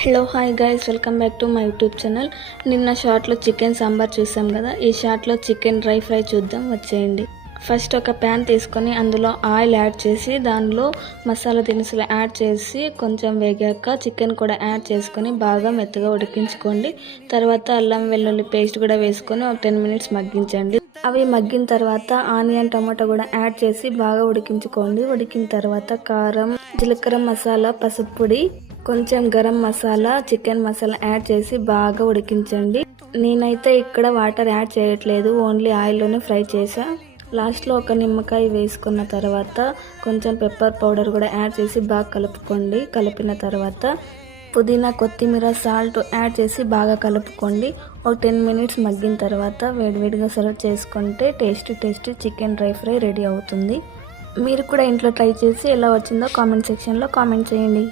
Hello hi guys, welcome back to my YouTube channel. నిన్న షార్ట్లో chicken sambar చూసాం కదా, ఈ షార్ట్లో చికెన్ డ్రై ఫ్రై చూద్దాం, వచ్చేయండి. ఫస్ట్ ఒక ప్యాన్ తీసుకొని అందులో ఆయిల్ యాడ్ చేసి దానిలో మసాలా దినుసులు యాడ్ చేసి కొంచెం వేగాక చికెన్ కూడా యాడ్ చేసుకొని బాగా మెత్తగా ఉడికించుకోండి. తర్వాత అల్లం వెల్లుల్లి పేస్ట్ కూడా వేసుకొని ఒక 10 మినిట్స్ మగ్గించండి. అవి మగ్గిన తర్వాత ఆనియన్ టమాటో కూడా యాడ్ చేసి బాగా ఉడికించుకోండి. ఉడికిన తర్వాత కారం, జీలకర్ర మసాలా, పసుపు పొడి, కొంచెం గరం మసాలా, చికెన్ మసాలా యాడ్ చేసి బాగా ఉడికించండి. నేనైతే ఇక్కడ వాటర్ యాడ్ చేయట్లేదు, ఓన్లీ ఆయిల్లోనే ఫ్రై చేసా. లాస్ట్లో ఒక నిమ్మకాయ వేసుకున్న తర్వాత కొంచెం పెప్పర్ పౌడర్ కూడా యాడ్ చేసి బాగా కలుపుకోండి. కలిపిన తర్వాత పుదీనా, కొత్తిమీర, సాల్ట్ యాడ్ చేసి బాగా కలుపుకోండి. ఒక 10 మినిట్స్ మగ్గిన తర్వాత వేడివేడిగా సర్వ్ చేసుకుంటే tasty chicken dry fry ready అవుతుంది. మీరు కూడా ఇంట్లో ట్రై చేసి ఎలా వచ్చిందో కామెంట్ సెక్షన్లో కామెంట్ చేయండి.